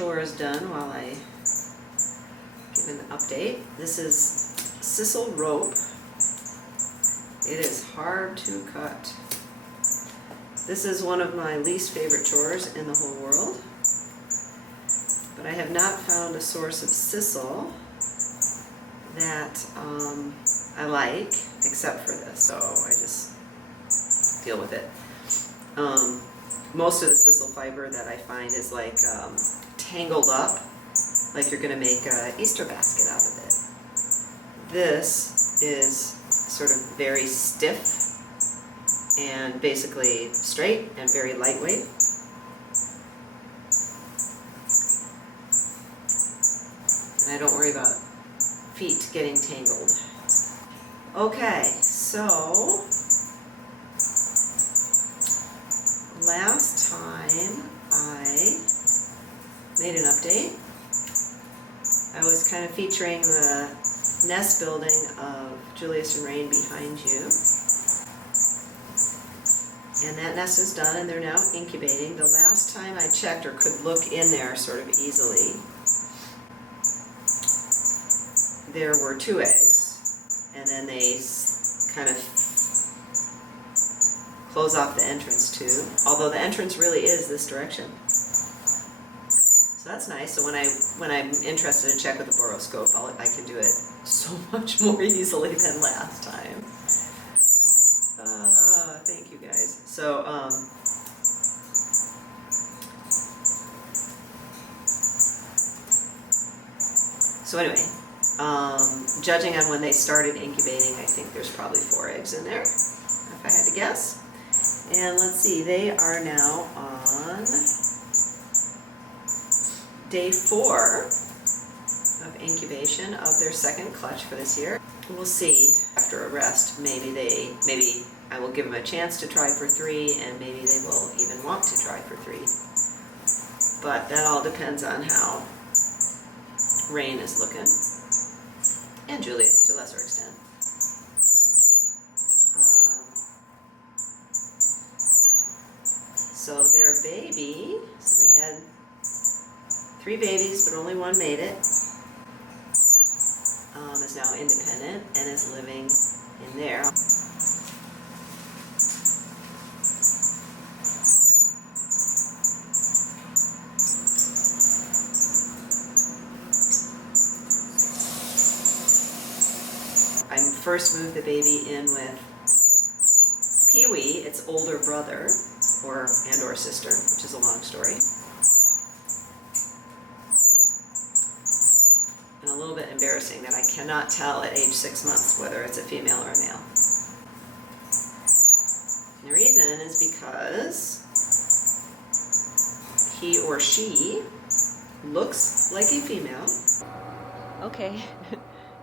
chores done while I give an update. This is sisal rope. It is hard to cut. This is one of my least favorite chores in the whole world, but I have not found a source of sisal that I like except for this, so I just deal with it. Most of the sisal fiber that I find is like tangled up, like you're going to make an Easter basket out of it. This is sort of very stiff and basically straight and very lightweight. And I don't worry about feet getting tangled. Okay, so last time I made an update, I was kind of featuring the nest building of Julius and Rain behind you. And that nest is done and they're now incubating. The last time I checked, or could look in there sort of easily, there were 2 eggs, and then they kind of close off the entrance too, although the entrance really is this direction. So that's nice. So when I'm interested to check with the boroscope, I can do it so much more easily than last time. Thank you guys. So anyway, judging on when they started incubating, I think there's probably 4 eggs in there, if I had to guess. And let's see, they are now on day 4 of incubation of their second clutch for this year. We'll see after a rest, maybe I will give them a chance to try for 3, and maybe they will even want to try for 3. But that all depends on how Rain is looking, and Julius to a lesser extent. So their baby, so they had 3 babies, but only 1 made it, is now independent and is living in there. I first moved the baby in with Pee-wee, its older brother, or sister, which is a long story. And a little bit embarrassing that I cannot tell at age 6 months whether it's a female or a male. And the reason is because he or she looks like a female. Okay,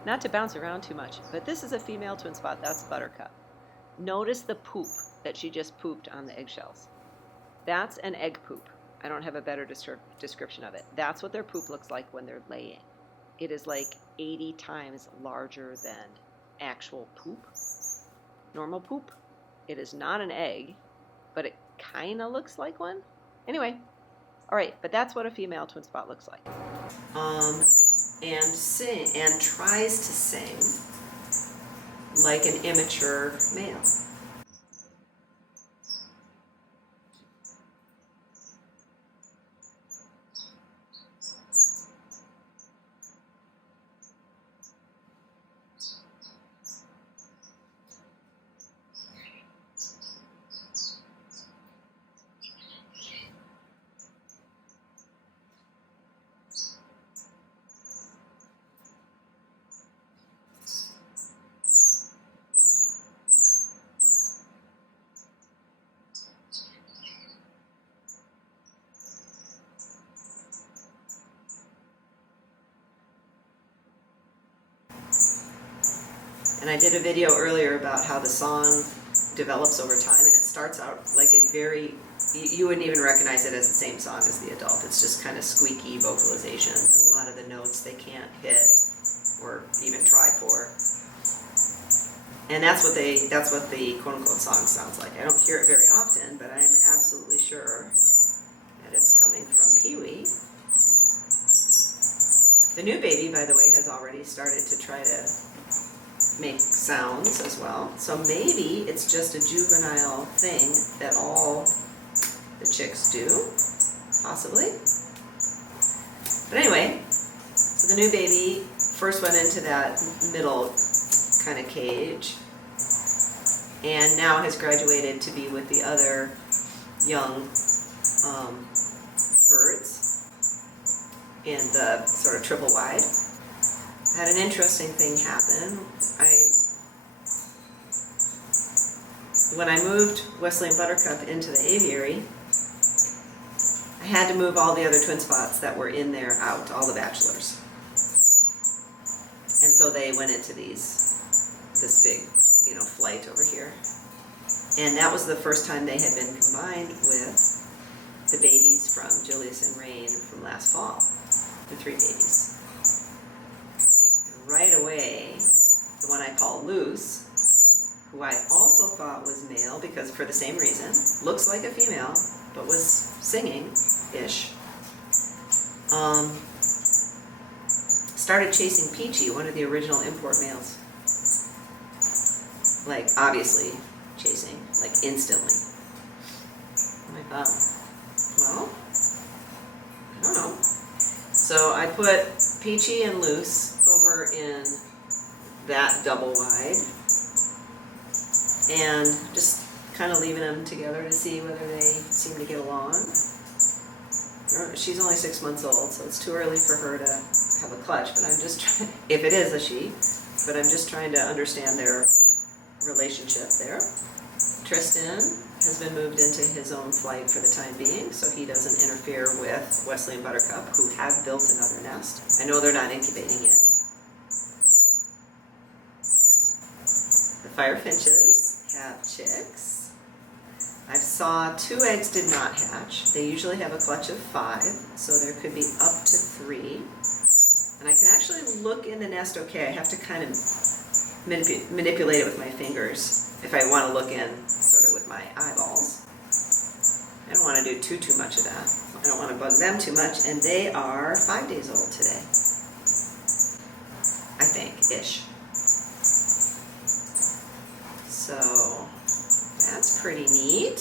not to bounce around too much, but this is a female twin spot. That's Buttercup. Notice the poop that she just pooped on the eggshells. That's an egg poop. I don't have a better description of it. That's what their poop looks like when they're laying. It is like 80 times larger than actual poop, normal poop. It is not an egg, but it kind of looks like one. Anyway, all right, but that's what a female twin spot looks like. And tries to sing like an immature male. And I did a video earlier about how the song develops over time, and it starts out like a very, you wouldn't even recognize it as the same song as the adult. It's just kind of squeaky vocalizations, and a lot of the notes they can't hit or even try for. And that's what the quote-unquote song sounds like. I don't hear it very often, but I am absolutely sure that it's coming from Pee-wee. The new baby, by the way, has already started to try to make sounds as well. So maybe it's just a juvenile thing that all the chicks do, possibly. But anyway, so the new baby first went into that middle kind of cage, and now has graduated to be with the other young birds in the sort of triple wide. Had an interesting thing happen. When I moved Wesley and Buttercup into the aviary, I had to move all the other twin spots that were in there out, all the bachelors. And so they went into this big, flight over here. And that was the first time they had been combined with the babies from Julius and Rain from last fall, the 3 babies. And right away, the one I call Luce, who I also thought was male because for the same reason, looks like a female, but was singing-ish, started chasing Peachy, one of the original import males. Like, obviously chasing, like instantly. And I thought, well, I don't know. So I put Peachy and Luce over in that double wide, and just kind of leaving them together to see whether they seem to get along. She's only 6 months old, so it's too early for her to have a clutch, but I'm just trying, if it is a she, but I'm just trying to understand their relationship there. Tristan has been moved into his own flight for the time being, so he doesn't interfere with Wesley and Buttercup, who have built another nest. I know they're not incubating yet. The fire finches have chicks. I saw 2 eggs did not hatch. They usually have a clutch of 5, so there could be up to 3. And I can actually look in the nest okay. I have to kind of manipulate it with my fingers if I want to look in sort of with my eyeballs. I don't want to do too much of that. I don't want to bug them too much, and they are 5 days old today. I think, ish. So that's pretty neat.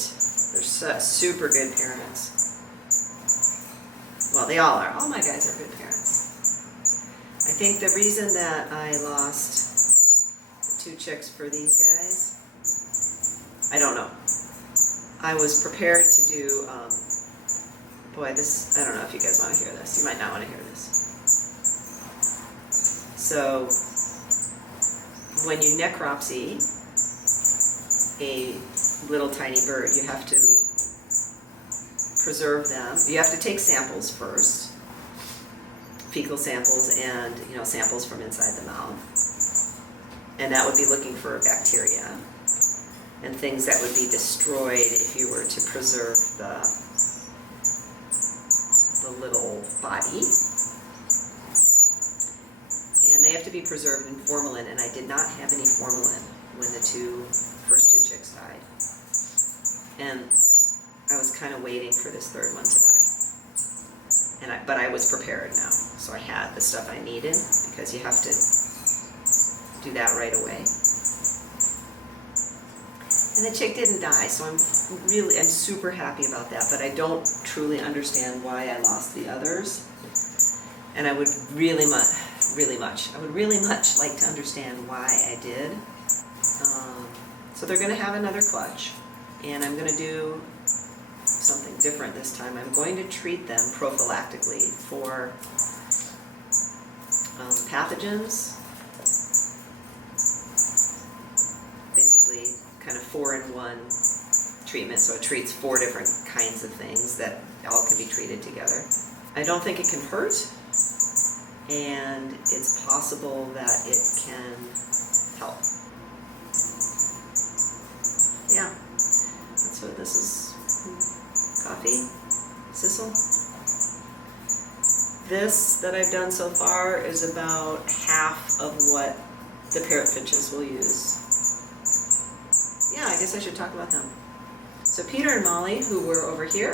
They're super good parents. Well, they all are. All my guys are good parents. I think the reason that I lost the 2 chicks for these guys, I don't know. I was prepared to do, boy, this, I don't know if you guys want to hear this. You might not want to hear this. So, when you necropsy a little tiny bird, you have to preserve them. You have to take samples first, fecal samples and samples from inside the mouth, and that would be looking for bacteria and things that would be destroyed if you were to preserve the little body. And they have to be preserved in formalin, and I did not have any formalin when the first two chicks died. And I was kind of waiting for this third one to die. But I was prepared now, so I had the stuff I needed, because you have to do that right away. And the chick didn't die, so I'm super happy about that, but I don't truly understand why I lost the others. And I would really much like to understand why I did. So they're going to have another clutch, and I'm going to do something different this time. I'm going to treat them prophylactically for pathogens, basically kind of 4-in-1 treatment, so it treats 4 different kinds of things that all can be treated together. I don't think it can hurt, and it's possible that it can help. Yeah, that's what this is. Coffee, Sissel. This that I've done so far is about half of what the parrot finches will use. Yeah, I guess I should talk about them. So Peter and Molly, who were over here,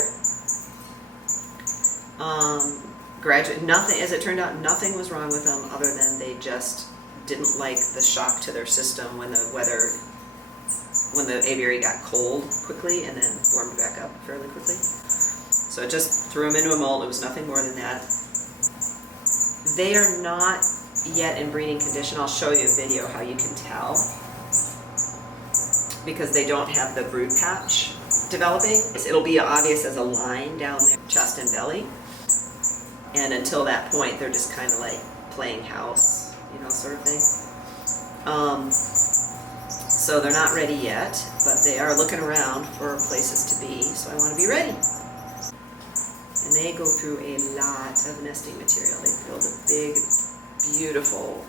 nothing, as it turned out, nothing was wrong with them other than they just didn't like the shock to their system when the aviary got cold quickly and then warmed back up fairly quickly. So it just threw them into a mold. It was nothing more than that. They are not yet in breeding condition. I'll show you a video how you can tell, because they don't have the brood patch developing. It'll be obvious as a line down their chest and belly. And until that point, they're just kind of like playing house, sort of thing. So they're not ready yet, but they are looking around for places to be, so I want to be ready. And they go through a lot of nesting material. They build a big, beautiful,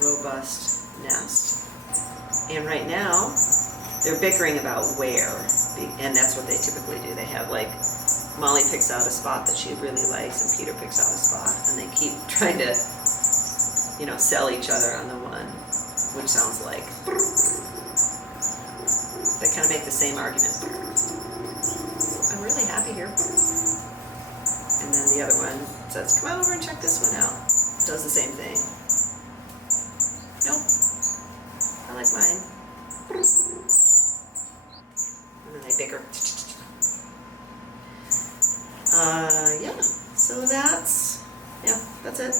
robust nest. And right now, they're bickering about where, and that's what they typically do. They have like, Molly picks out a spot that she really likes, and Peter picks out a spot, and they keep trying to, sell each other on the one, which sounds like, they kind of make the same argument. I'm really happy here. And then the other one says, come on over and check this one out. Does the same thing. Nope. I like mine. And then they bicker. Yeah, so that's it.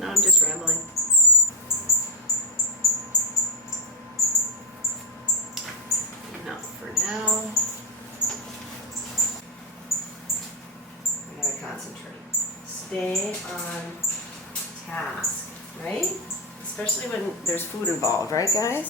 Now I'm just rambling. Enough for now. We gotta concentrate. Stay on task, right? Especially when there's food involved, right guys?